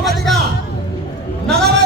సభాధిగా నలభై